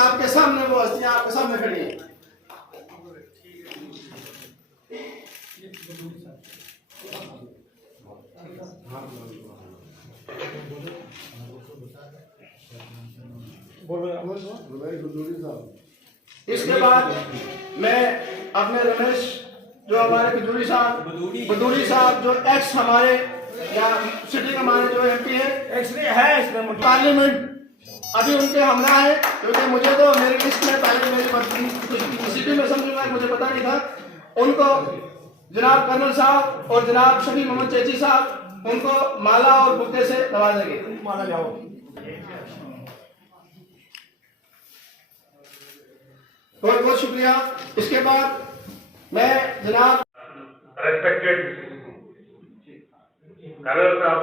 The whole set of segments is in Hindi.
आपके सामने वो हस्तियां आपके सामने खड़ी हैं। इसके बाद मैं अपने रमेश जो हमारे बदूरी साहब जो एक्स हमारे या सिटी हमारे जो एमपी है पार्लियामेंट, अभी उनके हमरा है, क्योंकि मुझे तो मेरी लिस्ट में पहले मेरी सिटी में समझूंगा, मुझे पता नहीं था। उनको जनाब कर्नल साहब और जनाब शफी मोहम्मद चेची साहब उनको माला और बुके से नवाजेंगे। माला जाओ। बहुत बहुत शुक्रिया। इसके बाद मैं जनाब रेस्पेक्टेड कर्नल साहब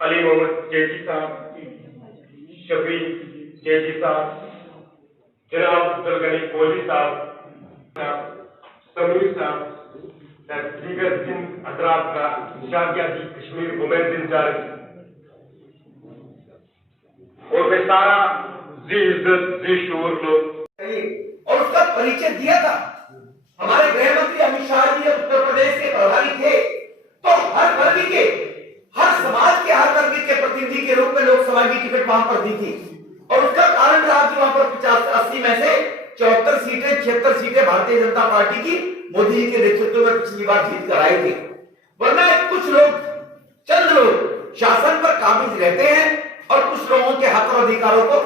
अली मोहम्मद चेची साहब, शफी चेची साहब, जनाब अब्दुल गनी कोहली साहब, समीर साहब, दीगर जिन हजरात का शाहजादी कश्मीर गुमैन इंचार्ज और मैं सारा जी इज्जत जी शूर लोग और उसका परिचय दिया था। हमारे गृह मंत्री अमित शाह जी उत्तर प्रदेश के प्रभारी थे, तो हर वर्ग के, हर समाज के, हर वर्ग के प्रतिनिधि के रूप में लोकसभा की टिकट वहां पर दी थी। और उसका कारण रहा कि वहां पर 50-80 में से 74 सीटें, 76 सीटें भारतीय जनता पार्टी की मोदी जी के नेतृत्व में पिछली बार जीत कर आई थी। वरना कुछ लोग, चंद लोग शासन पर काबिज रहते हैं और कुछ लोगों के हक और अधिकारों को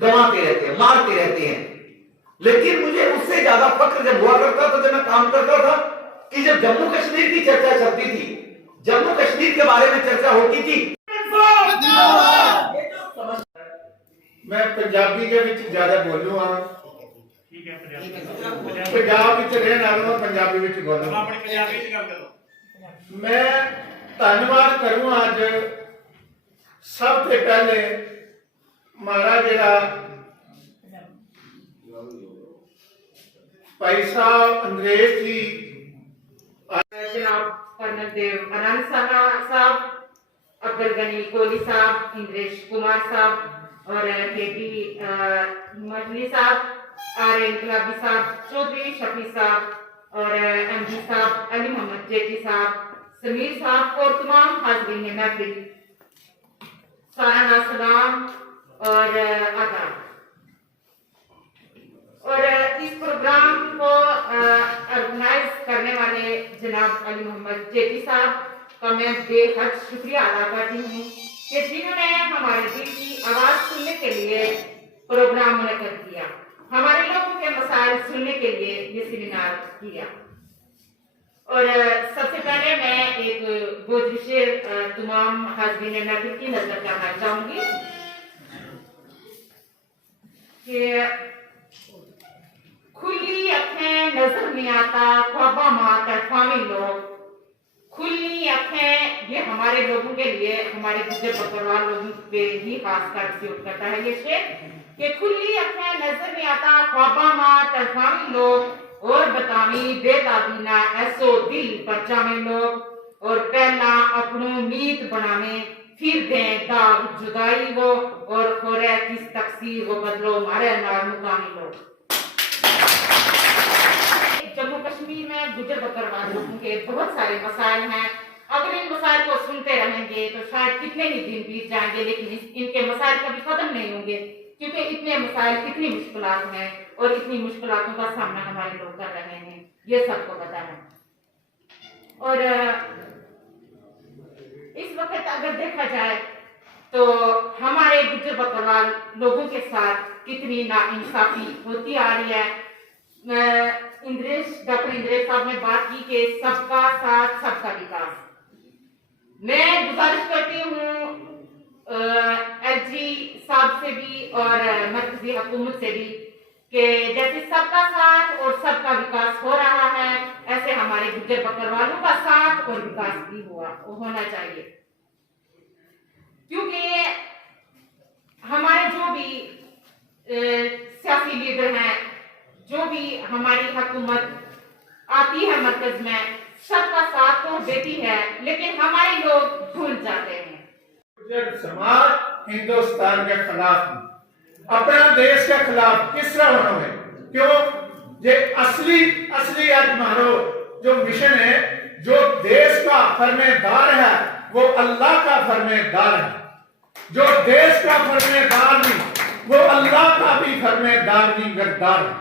गंवाते रहते हैं, मारते रहते हैं। लेकिन मुझे उससे ज्यादा फक्र जब हुआ करता था, जब मैं काम करता था, कि जब जम्मू कश्मीर की चर्चा चलती थी, जम्मू कश्मीर के बारे में चर्चा होती थी। मैं पंजाबी के विच ज्यादा बोलूंगा, पंजाब विच रहने वाला और पंजाबी विच बोलूंगा। मैं धन्यवाद करूं आज सबसे पहले हमारा जरा भाई साहब अंग्रेज जी, जनाब कर्नल देव आनंद साहब, अब्दुल गनी कोहली साहब, इंद्रेश कुमार साहब और केपी मजली साहब, आर इनकलाबी साहब, चौधरी शफी साहब और एमडी साहब, अली मोहम्मद चेची साहब, समीर साहब और तमाम हाज़रीन महफिल, सारा सलाम और आदाब। और इस प्रोग्राम को ऑर्गेनाइज करने वाले जनाब अली मोहम्मद चेची साहब का मैं बेहद शुक्रिया अदा करती हूँ कि जिन्होंने हमारे दिल की आवाज सुनने के लिए प्रोग्राम मुनक्किद किया, हमारे लोगों के मसाइल सुनने के लिए ये सेमिनार किया। और सबसे पहले मैं एक बोझ शेर तमाम हाज़रीन महफिल की नजर करना चाहूंगी कि खुली अखें नजर नहीं आता ख्वाबा माँ तड़फावी लोग। खुली अखें ये हमारे लोगों के लिए, हमारे गुजर बकरवाल लोगों पे ही खास कर सूट करता है ये शेर कि खुली अखें नजर नहीं आता ख्वाबा माँ तड़फावी लोग और बतावी बेताबीना ऐसो दिल परचावे लोग और पहला अपनों मीत बनावे फिर दें दाग जुदाई वो और खोरे किस तकसीर वो बदलो मारे नार मुकामी लोग। जम्मू कश्मीर में गुजर बकरवाल लोगों के बहुत सारे मसाइल हैं। अगर इन मसाइल को सुनते रहेंगे तो शायद कितने ही दिन बीत जाएंगे, लेकिन इनके मसाइल कभी खत्म नहीं होंगे, क्योंकि इतने मसाइल, कितनी मुश्किलात हैं और इतनी मुश्किलातों का सामना हमारे लोग कर रहे हैं, ये सबको पता है। और इस वक्त अगर देखा जाए तो हमारे गुजर बकरवाल लोगों के साथ कितनी नाइंसाफी होती आ रही है। डॉक्टर इंद्रेश साहब ने बात की कि सबका साथ सबका विकास। मैं गुजारिश करती हूँ एलजी साहब से भी और मरकजी हुकूमत से भी कि जैसे सबका साथ और सबका विकास हो रहा है, ऐसे हमारे गुजर बकरवालों का साथ और विकास भी होना चाहिए। क्योंकि हमारे जो भी सियासी लीडर हैं, जो भी हमारी हुकूमत आती है मरकज में, सबका साथ तो देती है, लेकिन हमारे लोग भूल जाते हैं। समाज हिंदुस्तान के खिलाफ, अपना देश के खिलाफ किस तरह होना है? क्यों? ये असली आज मारो जो मिशन है, जो देश का फरमेदार है वो अल्लाह का फरमेदार है। जो देश का फरमेदार नहीं वो अल्लाह का भी फरमेदार नहीं, गद्दार है।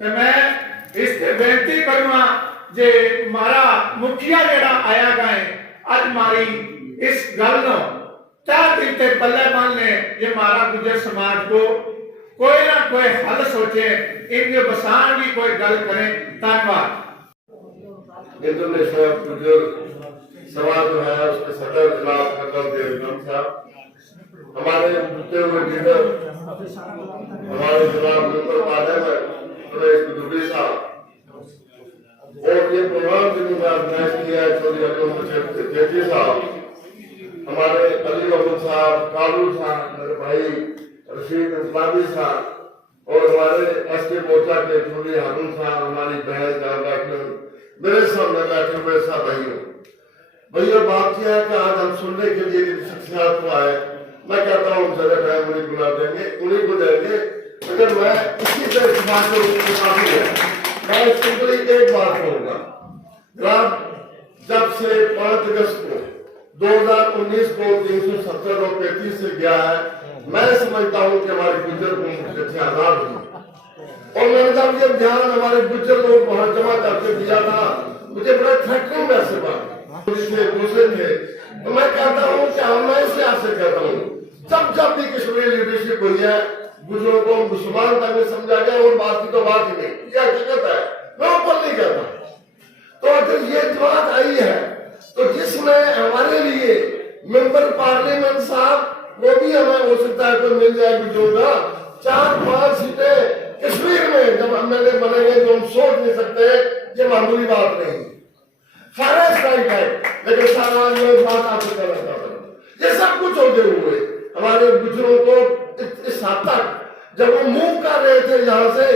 तो मैं इससे बेनती करूंगा जे मारा मुखिया जेड़ा आया गए आज मारी इस गल नो चार दिन ते पल्ले मान ले, ये मारा गुजर समाज को कोई ना कोई हल सोचे, इनके बसान की कोई गल करें। धन्यवाद। इंटरनेशनल गुजर समाज जो है उसके सदर जनाब खतर देवगम साहब, हमारे जुटे हुए लीडर हमारे जनाब मित्र माधव प्रदेश बुजुर्ग साहब, और ये प्रोग्राम जिन्होंने ऑर्गेनाइज किया है चौधरी अब्दुल जेठी साहब, हमारे अली अहमद साहब, कालू साहब, मेरे भाई रशीद इस्लामी साहब, और हमारे एसके मोर्चा के चौधरी हारून साहब, हमारी बहन जान मेरे सामने बैठे हुए सब भाइयों, बात यह है कि आज हम सुनने के लिए शख्सियात को आए। मैं कहता हूँ ज्यादा टाइम उन्हीं बुला देंगे, उन्हीं को देंगे, मगर मैं इसी तरह की बात काफी है। मैं सिंपली एक बात कहूंगा, जब से 5 अगस्त को 2019 को 370 और 35 से गया है, मैं समझता हूँ कि हमारे गुजर को आजाद हुई। और मैंने जब ये ध्यान हमारे गुजर लोग वहां जमा करके दिया था, मुझे बड़ा थ्रेटनिंग मैसेज दूसरे थे, तो मैं कहता हूँ कि मैं इसे आपसे कहता हूँ, जब भी कश्मीर लीडरशिप हुई है गुजरों को मुसलमान तक में समझा गया, और बात की तो बात ही नहीं, यह हकीकत है, मैं ऊपर नहीं कहता। तो अगर ये बात आई है तो जिसमें हमारे लिए मेंबर पार्लियामेंट साहब, वो भी हमें हो सकता है कोई मिल जाए गुजरों का 4-5 सीटें कश्मीर में जब एमएलए बनेंगे तो हम सोच नहीं सकते, ये मामूली बात नहीं, सारे स्ट्राइक है। लेकिन सारा बात आपसे कहना चाहता हूँ, ये सब कुछ होते हुए हमारे गुजरों को इस हद तक जब वो मूव कर रहे थे यहाँ से,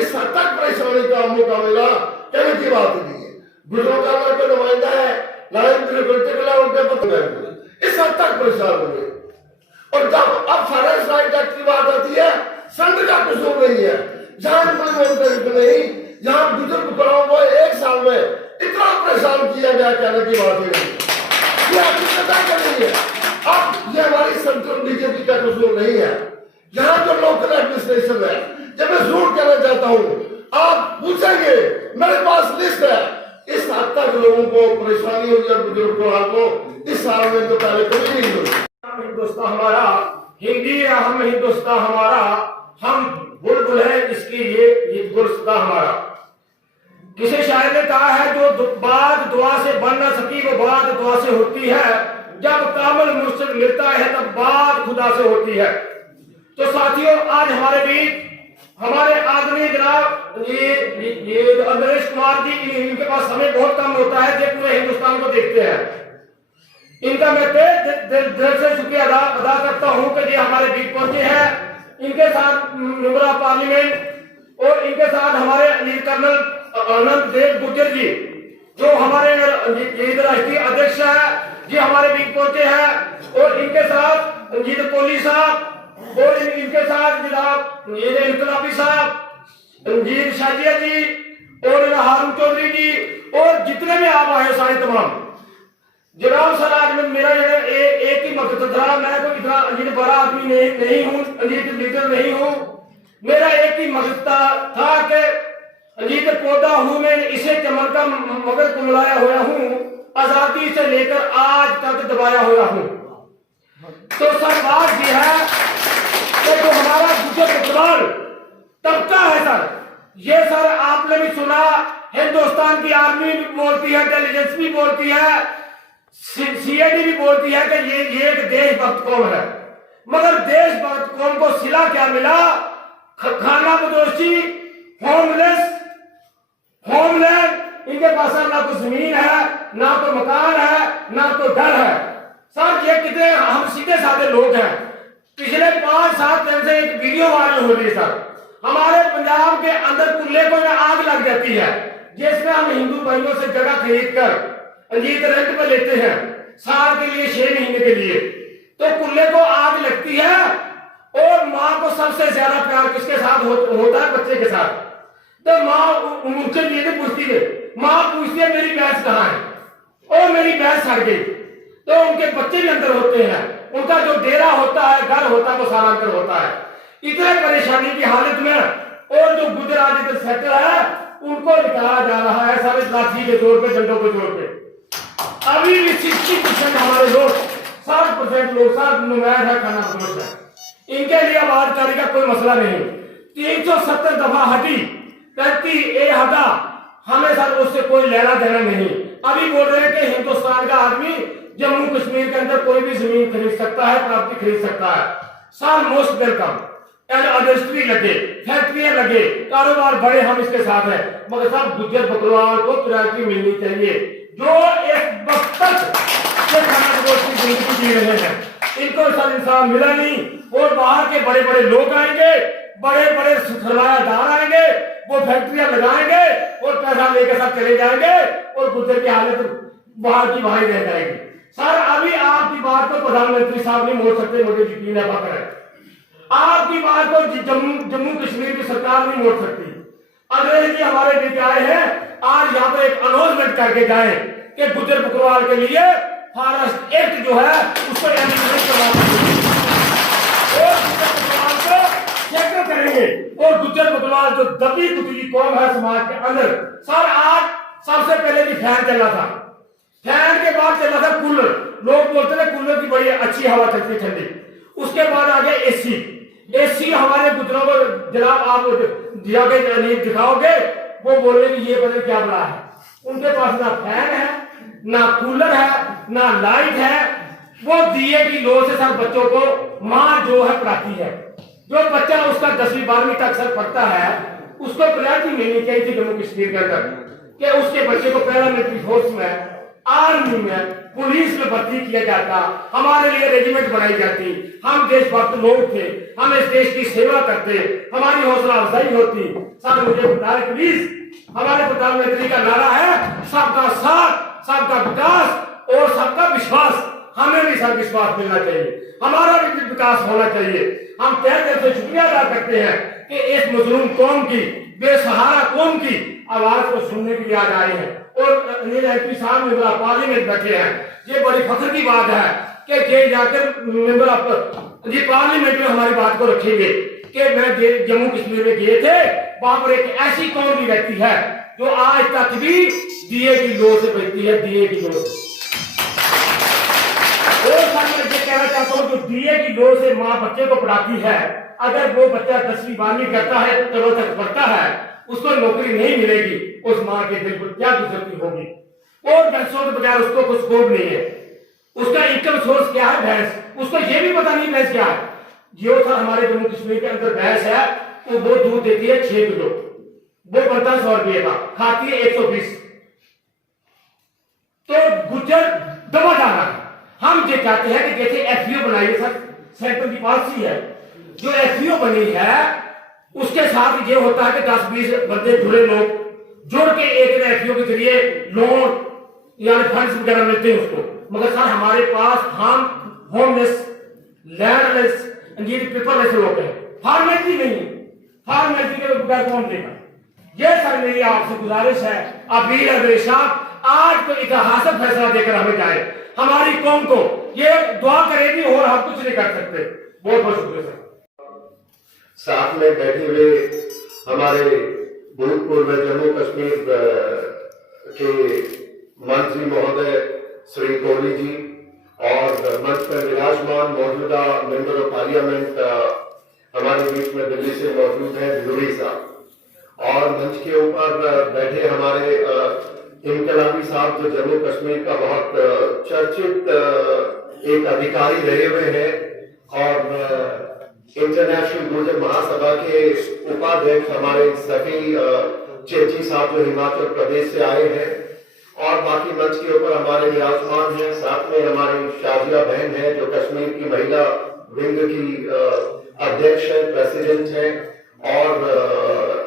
इस हद तक परेशानी का मौका मिला, कहने की बात नहीं है। गुजरों का हमारे कोई नुमाइंदा है ना, इस हद तक परेशान हुए। और जब अब सारे स्ट्राइक एक्ट की बात आती है, सेंटर का कसूर नहीं है, जहां इम्प्लीमेंटेशन नहीं, यहाँ गुजर बुकराओं को 1 साल में इतना परेशान किया गया, कहने की बात ही नहीं, ये आपकी पता नहीं है। अब ये हमारी सेंट्रल बीजेपी का कसूर नहीं है, यहाँ जो लोकल एडमिनिस्ट्रेशन है, जब मैं जरूर कहना चाहता हूँ, आप पूछेंगे मेरे पास लिस्ट है, इस हद तक लोगों को परेशानी हुई है, बुजुर्गों को इस साल में तो पहले कभी नहीं हुई। हिंदुस्तान हमारा, हिंदी है हम, हिंदुस्तान हमारा, हम बुलबुल है इसकी ये गुलस्ता हमारा। किसी शायर ने कहा है जो बात दुआ से बन न सकी वो बात दुआ से होती है, जब कामल मुर्शिद मिलता है तब बात खुदा से होती है। तो साथियों, आज हमारे बीच हमारे आदमी जनाब ये अंतरेश कुमार जी, इनके पास समय बहुत कम होता है, जो पूरे हिंदुस्तान को देखते हैं। इनका मैं दिल से शुक्रिया अदा करता हूं कि ये हमारे बीच पहुंचे हैं। इनके साथ मेंबर ऑफ पार्लियामेंट और इनके साथ हमारे कर्नल अनंत देव गुर्जर जी, जो हमारे राष्ट्रीय अध्यक्ष है, जी हमारे बीच पहुंचे हैं। और इनके साथ रंजीत कोहली साहब, और इनके साथ जनाब इनकलाबी साहब, रंजीत शाजिया जी, और हारून चौधरी जी, और जितने भी आप आए सारे तमाम जनाब। सर आज में मेरा एक ही मकसद था, मैं कोई इतना अजीत बड़ा आदमी नहीं हूँ, अजीत लीडर नहीं हूँ। मेरा एक ही मकसद था कि अजीत पौधा हूँ मैं, इसे चमन का मगर कुमलाया हुआ हूँ, आजादी से लेकर आज तक दबाया हुआ हूँ। तो सर बात यह है कि जो हमारा गुजर फुटबॉल तबका है सर, ये सर आपने भी सुना, हिंदुस्तान की आर्मी भी बोलती है, इंटेलिजेंस भी बोलती है, सीआईडी भी बोलती है कि ये एक देशभक्त कौम है। मगर देशभक्त कौम को सिला क्या मिला? खाना बदोशी, होमलैंड, इनके पास ना कोई जमीन है, ना कोई मकान है, ना कोई घर है। सर ये कितने हम सीधे साधे लोग हैं। पिछले 5-7 दिन से एक वीडियो वायरल हो रही है सर, हमारे पंजाब के अंदर कुल्ले को आग लग जाती है, जिसमें हम हिंदू भाइयों से जगह खरीद कर अजीत रेंट पर लेते हैं साल के लिए 6 महीने के लिए। तो कुल्ले को आग लगती है और माँ को सबसे ज्यादा प्यार किसके साथ होता है? बच्चे के साथ। तो माँ उनके लिए नहीं पूछती है, माँ पूछती है मेरी भैंस कहाँ है और मेरी भैंस सड़ गई। तो उनके बच्चे भी अंदर होते हैं, उनका जो डेरा होता है, घर होता है, वो सारा अंदर होता है। इतने परेशानी की हालत में और जो गुजरात इधर सेटल है उनको निकाला जा रहा है सारे लाठी के जोर पे, डंडों के जोर पे। अभी भी 60% हमारे लोग, 60% लोग, 60 नुमाइंद है, खाना बदोश है। इनके लिए आवाजकारी का कोई मसला नहीं। 370 दफा हटी कहती ए हटा, हमें सर उससे कोई लेना देना नहीं। अभी बोल रहे हैं कि हिंदुस्तान का आदमी जम्मू कश्मीर के अंदर कोई भी जमीन खरीद सकता है, प्रॉपर्टी खरीद सकता है। सर मोस्ट वेलकम, इंडस्ट्री लगे, फैक्ट्रियां लगे, कारोबार बड़े, हम इसके साथ हैं। मगर साहब गुज्जर बकरवाल को प्रायोरिटी मिलनी चाहिए जो एक वक्त तक जिंदगी जी रहे हैं। इनको सर इंसान मिला नहीं और बाहर के बड़े बड़े लोग आएंगे, बड़े बड़े सरमायादार आएंगे, वो फैक्ट्रियां लगाएंगे और पैसा लेकर सब चले जाएंगे और गुज्जर की हालत बाहर की वहां रह जाएगी। सर अभी आपकी बात को प्रधानमंत्री साहब नहीं मोड़ सकते, मुझे यकीन है पक्का है। आपकी बात को जम्मू कश्मीर की सरकार नहीं मोड़ सकती। अंग्रेज जी हमारे बीच आए हैं, आज यहाँ पे एक अनाउंसमेंट करके जाए कि गुज्जर बकरवाल के लिए फॉरेस्ट एक्ट जो है उसको इम्प्लीमेंट करेंगे और गुज्जर बकरवाल जो दबी कुचली कौम है समाज के अंदर। सर आज सबसे पहले भी फैन चला था, फैन के बाद चला था कूलर। लोग बोलते थे कूलर की बड़ी अच्छी हवा चलती ठंडी। उसके बाद आ गया एसी। एसी हमारे गुजरों को जनाब आप जाके दिखाओगे, वो बोलेंगे ये पता क्या बड़ा है। उनके पास ना फैन है, ना कूलर है, ना लाइट है। वो दिए की लो से सर बच्चों को माँ जो है पढ़ाती है। जो बच्चा उसका 10वीं 12वीं तक सर पढ़ता है उसको प्रायोरिटी मिलनी चाहिए थी जम्मू कश्मीर के अंदर कि उसके बच्चे को पैरामिलिट्री फोर्स में, आर्मी में, पुलिस में भर्ती किया जाता। हमारे लिए रेजिमेंट बनाई जाती। हम देशभक्त लोग थे, हम इस देश की सेवा करते, हमारी हौसला अफजाई होती। सर मुझे बताए प्लीज, हमारे प्रधानमंत्री का नारा है सबका साथ, सबका विकास और सबका विश्वास। हमें भी सब विश्वास मिलना चाहिए, हमारा भी विकास होना चाहिए। हम तहे दिल से शुक्रिया अदा करते हैं कि इस मजलूम कौम की, बेसहारा कौम की आवाज को सुनने के लिए आज आए हैं और अनिल एमपी साहब मेंबर ऑफ पार्लियामेंट बैठे हैं। ये बड़ी फख्र की बात है कि ये जाकर मेंबर ऑफ जी पार्लियामेंट में हमारी बात को रखेंगे कि मैं जम्मू कश्मीर में गए थे, वहां पर एक ऐसी कौम भी रहती है जो आज तक भी दिए की लो से बचती है, दिए की लो से। कहना चाहता हूं जो दिए की लो से माँ बच्चे को पढ़ाती है, अगर वो बच्चा 10वीं 12वीं करता है, तो तक पढ़ता है, उसको नौकरी नहीं मिलेगी, उस माँ के दिल पर क्या गुजरती होगी। और भैंसों के बगैर उसको कुछ स्कोप नहीं है। उसका इनकम सोर्स क्या है? भैंस। उसको ये भी पता नहीं भैंस क्या है। जो सर हमारे जम्मू कश्मीर के अंदर भैंस है तो वो दूध देती है 6 किलो, वो बनता है 100 रुपये का, खाती है 120। तो गुज्जर दबा जा रहा है। हम ये चाहते हैं कि जैसे एफपीओ बनाई है, सर सेंटर की पॉलिसी है, जो एफपीओ बनी है उसके साथ ये होता है कि 10-20 बंदे जुड़े लोग जुड़ के एक एफपीओ के जरिए लोन यानी फंड्स वगैरह मिलते हैं उसको। मगर सर हमारे पास हम होमलेस, लैंडलेस, पेपरलेस लोग हैं, फॉर्मेलिटी नहीं है। फॉर्मेलिटी के बगैर कौन देगा? ये सर मेरी आपसे गुजारिश है, अपील है मेरे साथ, आज तो ऐतिहासिक फैसला देकर हमें जाए। हमारी कौम को ये दुआ करेगी और हम कुछ नहीं कर सकते। बहुत बहुत शुक्रिया सर। साथ में बैठे हुए हमारे भूतपूर्व जम्मू कश्मीर के मंत्री महोदय श्री कोहली जी और मंच पर विराजमान मौजूदा मेंबर ऑफ पार्लियामेंट हमारे बीच में दिल्ली से मौजूद है भिलोरी साहब, और मंच के ऊपर बैठे हमारे इनकलाबी साहब जो जम्मू कश्मीर का बहुत चर्चित एक अधिकारी रहे हुए हैं और इंटरनेशनल गुर्जर महासभा के उपाध्यक्ष हमारे सफी चेची साहब जो हिमाचल प्रदेश से आए हैं, और बाकी मंच के ऊपर हमारे विराजमान हैं। साथ में हमारी शाजिया बहन है जो कश्मीर की महिला विंग की अध्यक्ष है, प्रेसिडेंट है, और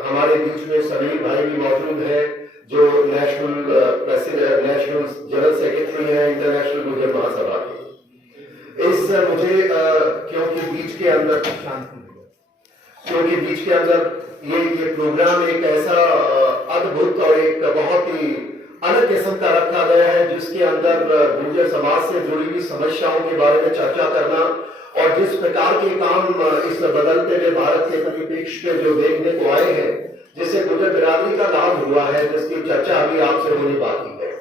हमारे बीच में समीर भाई भी मौजूद है जो नेशनल जनरल सेक्रेटरी है इंटरनेशनल गुर्जर महासभा के। इस मुझे के बीच के अंदर ये प्रोग्राम एक ऐसा अद्भुत और एक बहुत ही अलग किस्म का रखा गया है, जिसके अंदर गुर्जर समाज से जुड़ी हुई समस्याओं के बारे में चर्चा करना और जिस प्रकार के काम इस बदलते हुए भारत के परिप्रेक्ष्य में जो देखने को आए हैं, जिससे गुर्जर बिरादरी का लाभ हुआ है, जिसकी चर्चा अभी आपसे होनी बाकी है।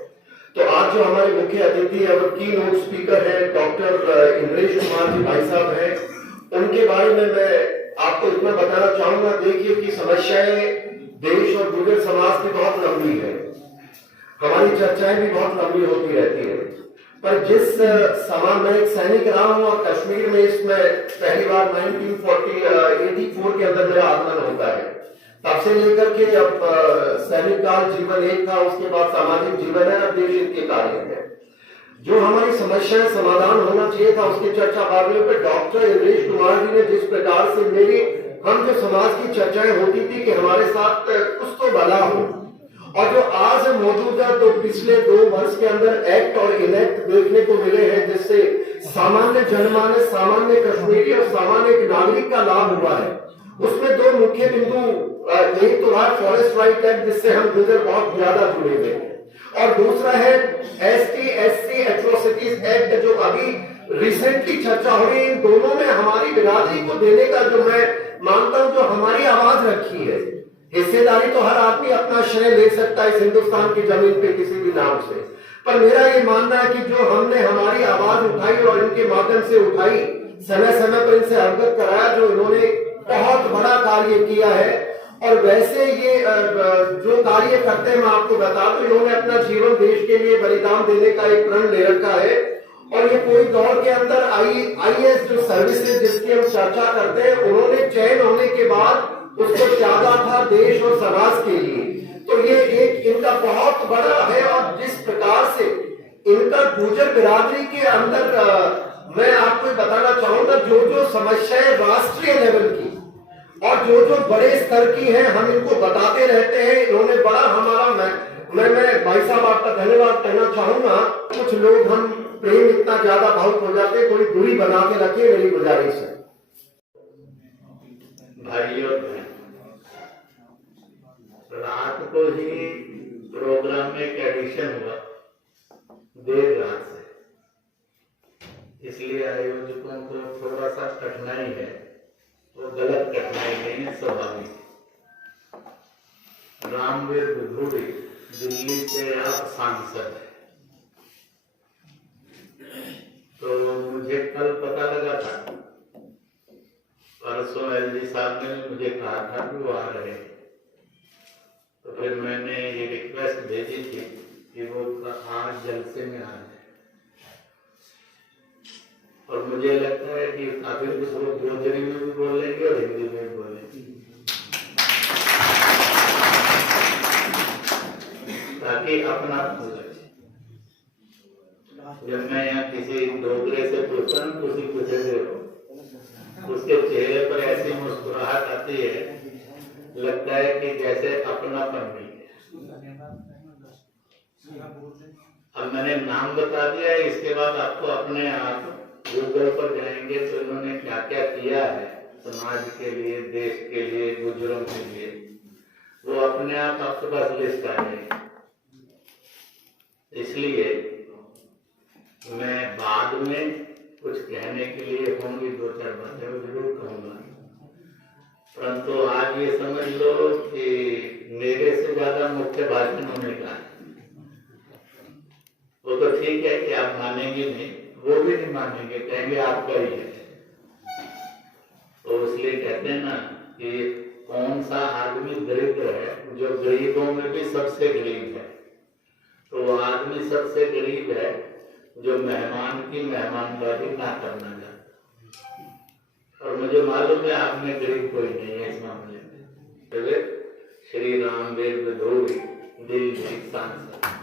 तो आज जो हमारे मुख्य अतिथि है और की नोट स्पीकर है डॉक्टर इंद्रेश कुमार जी भाई साहब हैं, उनके बारे में मैं आपको इतना बताना चाहूंगा। देखिए कि समस्याएं देश और गुर्जर समाज की बहुत लंबी है, हमारी चर्चाएं भी बहुत लंबी होती रहती है, पर जिस समय मैं एक सैनिक रहा हूं और कश्मीर में इसमें पहली बार 1984 के अंदर मेरा आगमन होता है, तब से लेकर के अब सैनिक काल जीवन एक था, उसके बाद सामाजिक जीवन है, अब देश हित के कार्य है। जो हमारी समस्याएं समाधान होना चाहिए था उसकी चर्चा बाद में, पर डॉक्टर इंद्रेश कुमार जी ने जिस प्रकार से मेरी हम जो समाज की चर्चाएं होती थी कि हमारे साथ कुछ तो भला हो, और जो आज मौजूदा तो पिछले 2 वर्ष के अंदर एक्ट और इनेक्ट देखने को मिले हैं, जिससे सामान्य जनमानस, सामान्य कश्मीरी और सामान्य नागरिक का लाभ हुआ है। उसमें 2 मुख्य बिंदु, एक तो रहा फॉरेस्ट राइट एक्ट, जिससे हम गुर्जर बहुत ज्यादा जुड़े हुए हैं, और दूसरा है ST/SC एट्रोसिटीज एक्ट, जो अभी रिसेंटली चर्चा हो रही है। इन दोनों में हमारी बिरादरी को देने का जो मैं मानता हूं, जो हमारी आवाज रखी है, हिस्सेदारी तो हर आदमी अपना श्रेय ले सकता है इस हिंदुस्तान की जमीन पे किसी भी नाम से, पर मेरा ये मानना है कि जो हमने हमारी आवाज उठाई और इनके माध्यम से उठाई, समय समय पर इनसे अवगत कराया, जो इन्होंने बहुत बड़ा कार्य किया है। और वैसे ये जो कार्य करते हैं, मैं आपको बता दूं, इन्होंने अपना जीवन देश के लिए बलिदान देने का एक प्रण ले रखा है। और ये कोई दौर के अंदर IAS जो सर्विसेज जिसकी हम चर्चा करते हैं, उन्होंने चयन होने के बाद उसको त्यागा था देश और समाज के लिए। तो ये एक इनका बहुत बड़ा है, और जिस प्रकार से इनका गुर्जर बिरादरी के अंदर मैं आपको बताना चाहूंगा, जो जो समस्याएं राष्ट्रीय लेवल की और जो जो बड़े स्तर की हैं, हम इनको बताते रहते हैं। इन्होंने बड़ा हमारा मैं भाई साहब आपका धन्यवाद कहना चाहूंगा। कुछ लोग हम प्रेम इतना ज्यादा भावुक हो जाते हैं, थोड़ी दूरी बना के रखिए, मेरी गुजारिश है। भाइयों, रात को ही प्रोग्राम में एक एडिशन हुआ देर रात से, इसलिए आयोजकों को थोड़ा सा कठिनाई है। वो गलत कठिनाई नहीं है, स्वाभाविक। रामवीर बुधूड़ी दिल्ली से अब सांसद है, तो मुझे कल पता लगा था, परसों LG साहब ने मुझे कहा था कि वो आ रहे हैं, तो फिर मैंने ये रिक्वेस्ट भेजी थी कि वो आज जलसे में आ जाए। और मुझे लगता है कि काफी कुछ लोग गोजरी में भी बोलेंगे और हिंदी में भी बोलेंगे, ताकि अपना लगे। जब मैं यहाँ किसी डोगरे से पूछता हूँ, किसी पूछे हो, उसके चेहरे पर ऐसी मुस्कुराहट आती है, लगता है कि जैसे अपनापन मिल गया। अब मैंने नाम बता दिया है, इसके बाद आपको अपने आप गूगल पर जाएंगे तो इन्होंने क्या क्या किया है समाज के लिए, देश के लिए, गुर्जरों के लिए, वो अपने आप आपके पास लिस्ट आ जाएगी। इसलिए मैं बाद में कुछ कहने के लिए होंगी 2-4 बातें जरूर कहूंगा, परंतु आज ये समझ लो कि मेरे से ज्यादा मुख्य भाषण होने का है। वो तो ठीक है कि आप मानेंगे नहीं, वो भी नहीं मानेंगे, कहेंगे आपका ही है। तो इसलिए कहते हैं ना कि कौन सा आदमी दरिद्र है, जो गरीबों में भी सबसे गरीब है। तो वो आदमी सबसे गरीब है जो मेहमान की मेहमानदारी ना करना चाहता। और मुझे मालूम है आप में गरीब कोई नहीं है इस मामले में। श्री रामवीर बुधूड़ी दिल्ली सांसद।